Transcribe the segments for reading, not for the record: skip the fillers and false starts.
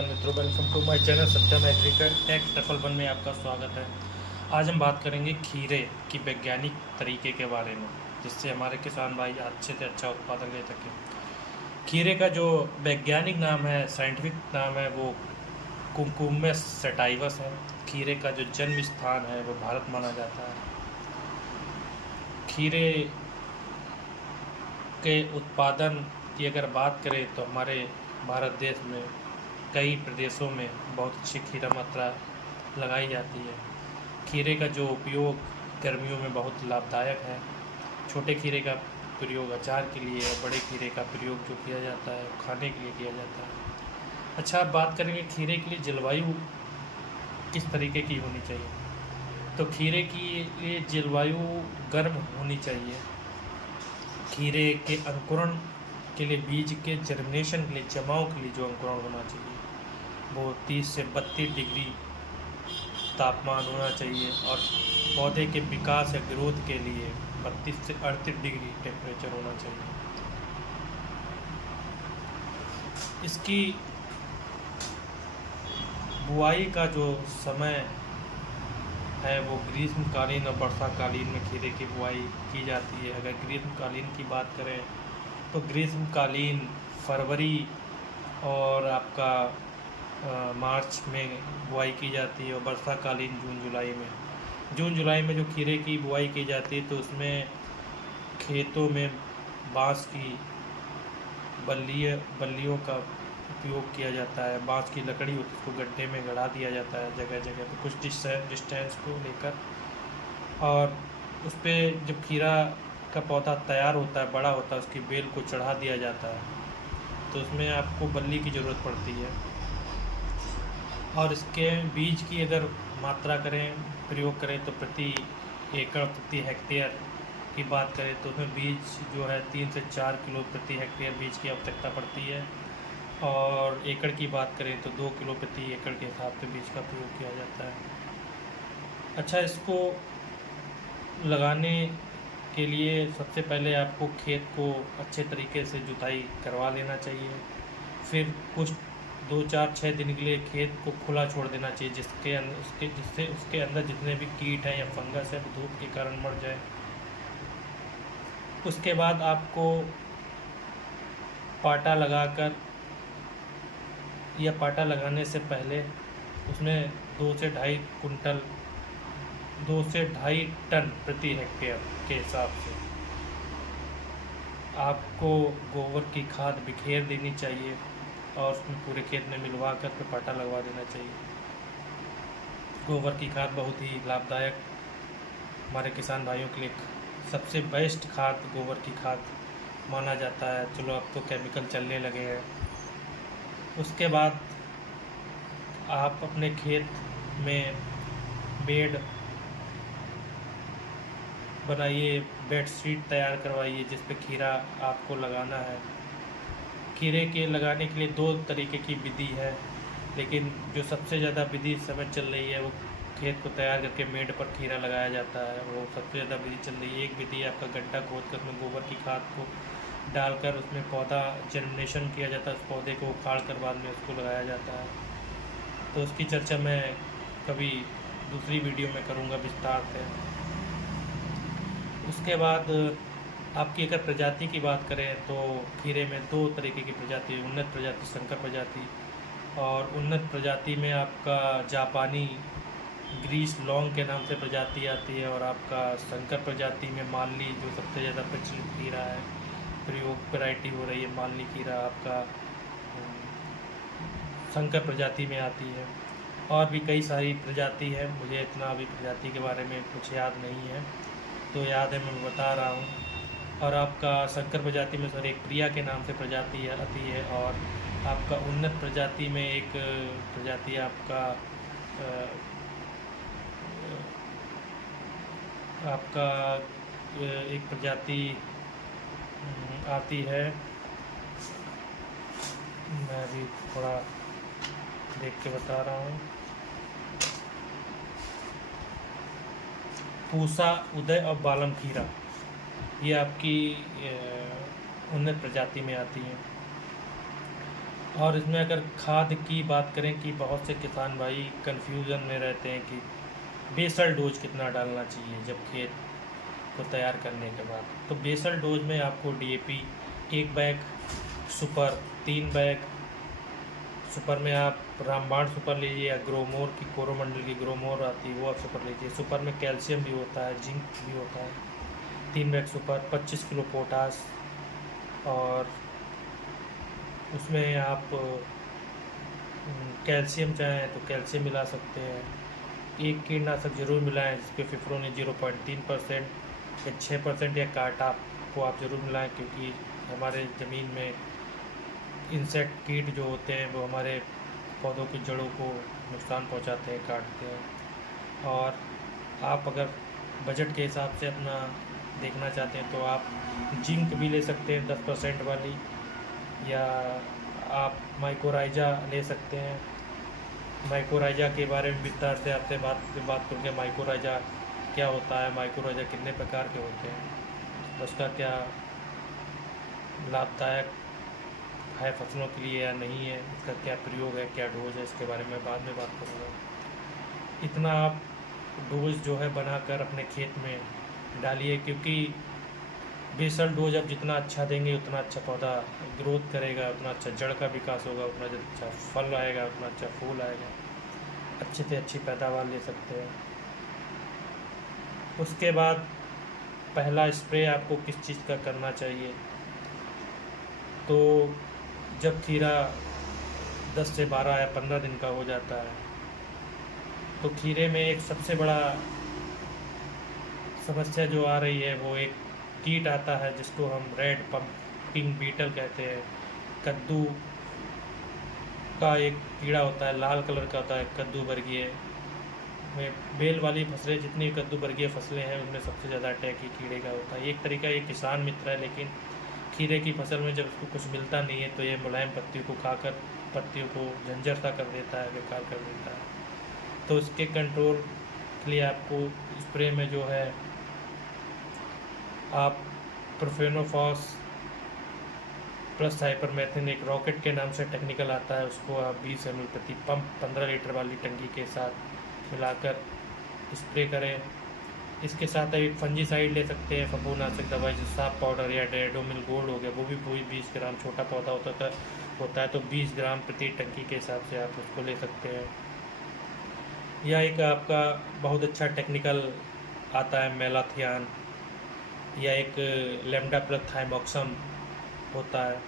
नमस्कार मित्रों, welcome to my channel Satyam agritech triple one में आपका स्वागत है। आज हम बात करेंगे खीरे की वैज्ञानिक तरीके के बारे में, जिससे हमारे किसान भाई अच्छे से अच्छा उत्पादन ले सकें। खीरे का जो वैज्ञानिक नाम है, साइंटिफिक नाम है, वो कुकुम्बस सैटाइवस है। खीरे का जो जन्म स्थान है वो भारत माना जाता है। खीरे के उत्पादन की अगर बात करें तो हमारे भारत देश में कई प्रदेशों में बहुत अच्छी खीरा मात्रा लगाई जाती है। खीरे का जो उपयोग गर्मियों में बहुत लाभदायक है। छोटे खीरे का प्रयोग अचार के लिए और बड़े खीरे का प्रयोग जो किया जाता है वो खाने के लिए किया जाता है। अच्छा, अब बात करेंगे खीरे के लिए जलवायु किस तरीके की होनी चाहिए। तो खीरे के लिए जलवायु गर्म होनी चाहिए। खीरे के अंकुरण के लिए, बीज के जर्मिनेशन के लिए, जमाव के लिए जो अंकुरण होना चाहिए वो 30 से 32 डिग्री तापमान होना चाहिए, और पौधे के विकास या ग्रोथ के लिए 32 से 38 डिग्री टेम्परेचर होना चाहिए। इसकी बुआई का जो समय है वो ग्रीष्मकालीन और वर्षाकालीन में खीरे की बुआई की जाती है। अगर ग्रीष्मकालीन की बात करें तो ग्रीष्मकालीन फरवरी और आपका मार्च में बुआई की जाती है, और वर्षाकालीन जून जुलाई में जो खीरे की बुआई की जाती है तो उसमें खेतों में बांस की बल्लियों का उपयोग किया जाता है। बांस की लकड़ी होती है, उसको गड्ढे में गड़ा दिया जाता है जगह जगह पे कुछ डिस्टेंस को लेकर, और उस पर जब खीरा का पौधा तैयार होता है, बड़ा होता है, उसकी बेल को चढ़ा दिया जाता है। तो उसमें आपको बल्ली की ज़रूरत पड़ती है। और इसके बीज की अगर मात्रा करें, प्रयोग करें तो प्रति एकड़ प्रति हेक्टेयर की बात करें तो उसमें बीज जो है 3 से 4 किलो प्रति हेक्टेयर बीज की आवश्यकता पड़ती है, और एकड़ की बात करें तो 2 किलो प्रति एकड़ के हिसाब से बीज का प्रयोग किया जाता है। अच्छा, इसको लगाने के लिए सबसे पहले आपको खेत को अच्छे तरीके से जुताई करवा लेना चाहिए। फिर कुछ 2 4 6 दिन के लिए खेत को खुला छोड़ देना चाहिए, जिससे उसके अंदर जितने भी कीट हैं या फंगस है वो धूप के कारण मर जाए। उसके बाद आपको पाटा लगाकर या पाटा लगाने से पहले उसमें 2 से ढाई टन प्रति हेक्टेयर के हिसाब से आपको गोबर की खाद बिखेर देनी चाहिए, और उसमें पूरे खेत में मिलवा कर फिर पाटा लगवा देना चाहिए। गोबर की खाद बहुत ही लाभदायक हमारे किसान भाइयों के लिए सबसे बेस्ट खाद गोबर की खाद माना जाता है। चलो, अब तो केमिकल चलने लगे हैं। उसके बाद आप अपने खेत में बेड बनाइए, बेड शीट तैयार करवाइए जिस पे खीरा आपको लगाना है। खीरे के लगाने के लिए 2 तरीके की विधि है, लेकिन जो सबसे ज़्यादा विधि इस समय चल रही है वो खेत को तैयार करके मेड पर खीरा लगाया जाता है, वो सबसे ज़्यादा विधि चल रही है। एक विधि आपका गड्ढा खोद कर उसमें गोबर की खाद को डालकर उसमें पौधा जर्मिनेशन किया जाता है, उस पौधे को उखाड़ कर बाद में उसको लगाया जाता है। तो उसकी चर्चा मैं कभी दूसरी वीडियो में करूँगा विस्तार से। उसके बाद आपकी अगर प्रजाति की बात करें तो खीरे में 2 तरीके की प्रजाति है, उन्नत प्रजाति, संकर प्रजाति। और उन्नत प्रजाति में आपका जापानी ग्रीस लॉन्ग के नाम से प्रजाति आती है, और आपका संकर प्रजाति में मालनी जो सबसे ज़्यादा प्रचलित खीरा है, प्रयोग वैरायटी हो रही है मालनी खीरा आपका संकर प्रजाति में आती है। और भी कई सारी प्रजाति है, मुझे इतना अभी प्रजाति के बारे में कुछ याद नहीं है, तो याद है मैं बता रहा हूँ। और आपका संकर प्रजाति में सर एक प्रिया के नाम से प्रजाति आती है, और आपका उन्नत प्रजाति में एक प्रजाति आपका एक प्रजाति आती है। मैं अभी थोड़ा देख के बता रहा हूँ। पूसा, उदय और बालम खीरा, ये आपकी उन्नत प्रजाति में आती हैं। और इसमें अगर खाद की बात करें कि बहुत से किसान भाई कंफ्यूजन में रहते हैं कि बेसल डोज कितना डालना चाहिए जब खेत को तैयार करने के बाद। तो बेसल डोज में आपको DAP 1 bag, super 3 bag. Super में आप रामबाण सुपर लीजिए या ग्रोमोर की, कोरोमंडल की ग्रोमोर आती है वो आप सुपर लीजिए। सुपर में कैल्शियम भी होता है, जिंक भी होता है। 3 बैग सुपर, 25 किलो पोटास। और उसमें आप कैल्शियम चाहें तो कैल्शियम मिला सकते हैं। एक कीटनाशक जरूर मिलाएं जिसके फिफ्रोनी 0.3% या 6% या काटा को आप ज़रूर मिलाएं, क्योंकि हमारे ज़मीन में इंसेक्ट कीट जो होते हैं वो हमारे पौधों की जड़ों को नुकसान पहुंचाते हैं, काटते हैं। और आप अगर बजट के हिसाब से अपना देखना चाहते हैं तो आप जिंक भी ले सकते हैं 10% वाली, या आप माइकोराइजा ले सकते हैं। माइकोराइजा के बारे में विस्तार से आपसे बात करूँगा। माइकोराइजा क्या होता है, माइकोराइजा कितने प्रकार के होते हैं, उसका क्या लाभदायक है फसलों के लिए या नहीं है, इसका क्या प्रयोग है, क्या डोज है, इसके बारे में बाद में बात करूँगा। इतना आप डोज जो है बनाकर अपने खेत में डालिए, क्योंकि बेसल डोज आप जितना अच्छा देंगे उतना अच्छा पौधा ग्रोथ करेगा, उतना अच्छा जड़ का विकास होगा, उतना अच्छा फल आएगा, उतना अच्छा फूल आएगा, अच्छे से अच्छी पैदावार ले सकते हैं। उसके बाद पहला स्प्रे आपको किस चीज़ का करना चाहिए, तो जब खीरा 10 से 12 या 15 दिन का हो जाता है तो खीरे में एक सबसे बड़ा समस्या जो आ रही है वो एक कीट आता है जिसको हम रेड पंपिंग बीटल कहते हैं। कद्दू का एक कीड़ा होता है, लाल कलर का होता है, कद्दू वर्गीय में बेल वाली फसलें, जितनी कद्दू वर्गीय फसलें हैं उनमें सबसे ज़्यादा अटैक ही कीड़े का होता है। एक तरीका ये किसान मित्र है, लेकिन खीरे की फसल में जब उसको कुछ मिलता नहीं है तो ये मुलायम पत्तियों को खाकर पत्तियों को झंझर सा कर देता है, बेकार कर देता है। तो इसके कंट्रोल के लिए आपको स्प्रे में जो है आप प्रोफेनोफॉस प्लस हाइपरमेथिन, एक रॉकेट के नाम से टेक्निकल आता है, उसको आप 20 ml प्रति पंप 15 लीटर वाली टंकी के साथ मिलाकर स्प्रे करें। इसके साथ एक फंजीसाइड ले सकते हैं, फफूंदनाशक दवाई जो साफ पाउडर या डेडोमिल गोल्ड हो गया, वो भी पूरी 20 ग्राम, छोटा पौधा होता है तो 20 ग्राम प्रति टंकी के हिसाब से आप उसको ले सकते हैं। यह एक आपका बहुत अच्छा टेक्निकल आता है मेलाथियान, या एक लेमडा प्लस थाइमोक्सम होता है।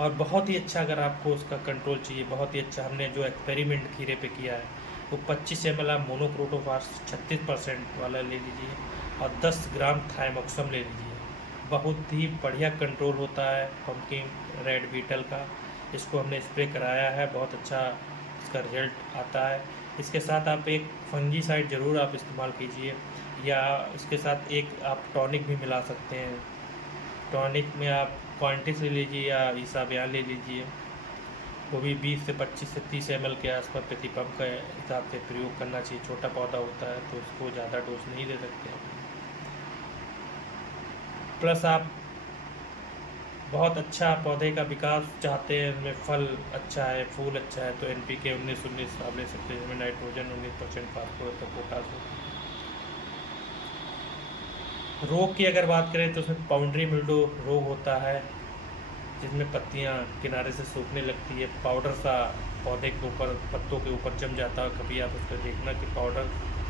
और बहुत ही अच्छा अगर आपको उसका कंट्रोल चाहिए, बहुत ही अच्छा हमने जो एक्सपेरिमेंट खीरे पे किया है वो 25 ml आप मोनोक्रोटोफास 36% वाला ले लीजिए और 10 ग्राम थाइमोक्सम ले लीजिए। बहुत ही बढ़िया कंट्रोल होता है पंपकिन रेड बीटल का। इसको हमने स्प्रे कराया है, बहुत अच्छा इसका रिजल्ट आता है। इसके साथ आप एक फंजीसाइड ज़रूर आप इस्तेमाल कीजिए, या इसके साथ एक आप टॉनिक भी मिला सकते हैं। टॉनिक में आप क्वांटिस ले लीजिए या ईसाबियान ले लीजिए, वो भी 20 से 25 से 30 ml के आसपास प्रति पंप के हिसाब से प्रयोग करना चाहिए। छोटा पौधा होता है तो उसको ज़्यादा डोज नहीं दे सकते। प्लस आप बहुत अच्छा पौधे का विकास चाहते हैं, उनमें फल अच्छा है, फूल अच्छा है, तो NPK 19-19 आप ले सकते हैं, जिसमें नाइट्रोजन 19%, फास्फोरस और पोटास होता है। रोग की अगर बात करें तो उसमें पाउडरी मिल्डो रोग होता है, जिसमें पत्तियां किनारे से सूखने लगती है, पाउडर सा पौधे के ऊपर, पत्तों के ऊपर जम जाता है। कभी आप उसको देखना कि पाउडर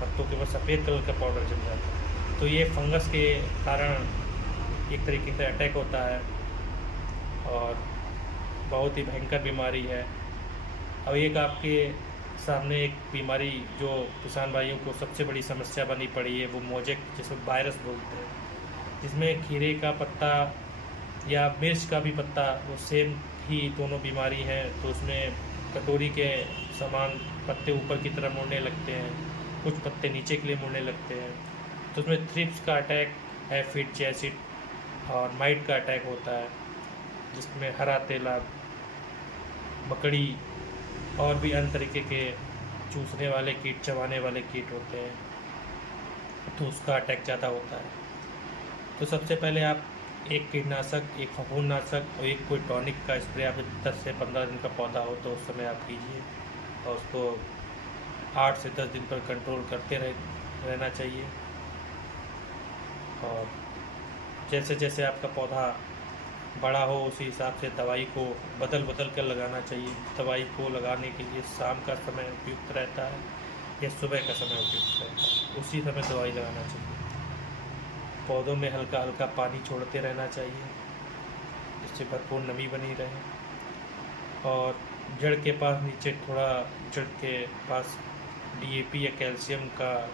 पत्तों के ऊपर सफ़ेद कलर का पाउडर जम जाता है, तो ये फंगस के कारण एक तरीके से अटैक होता है और बहुत ही भयंकर बीमारी है। अब एक आपके सामने एक बीमारी जो किसान भाइयों को सबसे बड़ी समस्या बनी पड़ी है, वो मोजेक जिसको वायरस बोलते हैं, जिसमें खीरे का पत्ता या मिर्च का भी पत्ता वो सेम ही दोनों बीमारी हैं। तो उसमें कटोरी के समान पत्ते ऊपर की तरफ मुड़ने लगते हैं, कुछ पत्ते नीचे के लिए मुड़ने लगते हैं। तो उसमें थ्रिप्स का अटैक है, फिट एसिड और माइट का अटैक होता है, जिसमें हरा तेला, मकड़ी और भी अन्य तरीके के चूसने वाले कीट, चबाने वाले कीट होते हैं, तो उसका अटैक ज़्यादा होता है। तो सबसे पहले आप एक कीटनाशक, एक फफूंदनाशक और एक कोई टॉनिक का स्प्रे आप 10 से 15 दिन का पौधा हो तो उस समय आप कीजिए, और उसको 8 से 10 दिन पर कंट्रोल करते रहना चाहिए। और जैसे जैसे आपका पौधा बड़ा हो उसी हिसाब से दवाई को बदल बदल कर लगाना चाहिए। दवाई को लगाने के लिए शाम का समय उपयुक्त रहता है या सुबह का समय उपयुक्त रहता है, उसी समय दवाई लगाना चाहिए। पौधों में हल्का हल्का पानी छोड़ते रहना चाहिए जिससे भरपूर नमी बनी रहे। और जड़ के पास नीचे थोड़ा, जड़ के पास DAP या कैल्शियम का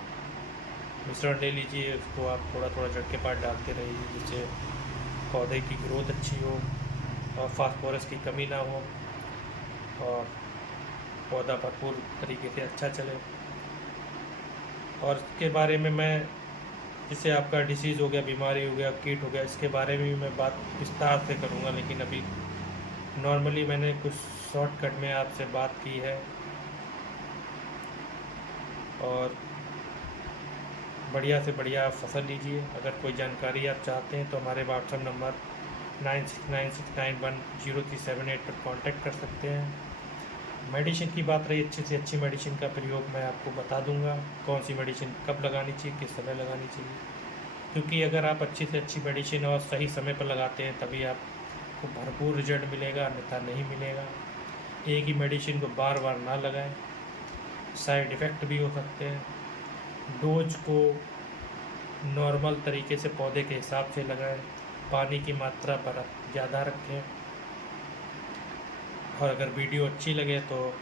मिश्रण ले लीजिए, उसको आप थोड़ा थोड़ा जड़ के पास डालते रहिए जिससे पौधे की ग्रोथ अच्छी हो और फास्फोरस की कमी ना हो और पौधा भरपूर तरीके से अच्छा चले। और इसके बारे में मैं, जैसे आपका डिसीज़ हो गया, बीमारी हो गया, कीट हो गया, इसके बारे में भी मैं बात विस्तार से करूँगा, लेकिन अभी नॉर्मली मैंने कुछ शॉर्टकट में आपसे बात की है। और बढ़िया से बढ़िया फसल लीजिए। अगर कोई जानकारी आप चाहते हैं तो हमारे व्हाट्सएप नंबर 9696910378 पर कांटेक्ट कर सकते हैं। मेडिसिन की बात रही, अच्छी से अच्छी मेडिसिन का प्रयोग मैं आपको बता दूंगा, कौन सी मेडिसिन कब लगानी चाहिए, किस समय लगानी चाहिए। क्योंकि अगर आप अच्छी से अच्छी मेडिसिन और सही समय पर लगाते हैं तभी आपको भरपूर रिजल्ट मिलेगा, अन्यथा नहीं मिलेगा। एक ही मेडिसिन को बार बार ना लगाएं, साइड इफ़ेक्ट भी हो सकते हैं। डोज को नॉर्मल तरीके से पौधे के हिसाब से लगाएं, पानी की मात्रा पर ज़्यादा रखें। और अगर वीडियो अच्छी लगे तो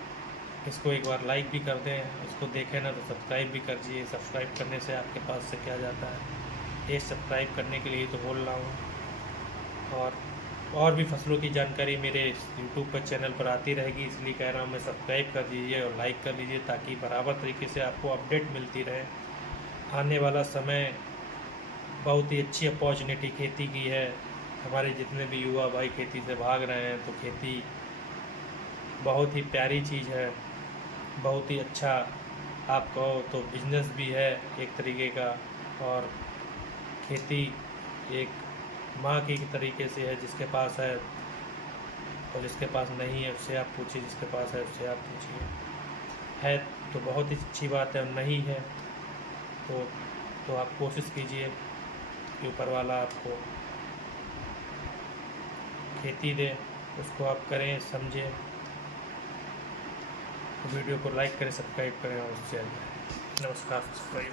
इसको एक बार लाइक भी कर दें, इसको देखें ना तो सब्सक्राइब भी कर दीजिए। सब्सक्राइब करने से आपके पास से क्या जाता है, ये सब्सक्राइब करने के लिए तो बोल रहा हूँ। और भी फसलों की जानकारी मेरे यूट्यूब पर चैनल पर आती रहेगी, इसलिए कह रहा हूँ मैं, सब्सक्राइब कर दीजिए और लाइक कर दीजिए ताकि बराबर तरीके से आपको अपडेट मिलती रहे। आने वाला समय बहुत ही अच्छी अपॉर्चुनिटी खेती की है। हमारे जितने भी युवा भाई खेती से भाग रहे हैं तो खेती बहुत ही प्यारी चीज़ है, बहुत ही अच्छा आप कहो तो बिजनेस भी है एक तरीके का। और खेती एक माँ की तरीके से है, जिसके पास है और जिसके पास नहीं है उससे आप पूछिए, जिसके पास है उससे आप पूछिए। है तो बहुत ही अच्छी बात है, और नहीं है तो आप कोशिश कीजिए कि ऊपर वाला आपको खेती दे, उसको आप करें, समझें। वीडियो को लाइक करें, सब्सक्राइब करें और शेयर करें। नमस्कार। सब्सक्राइब।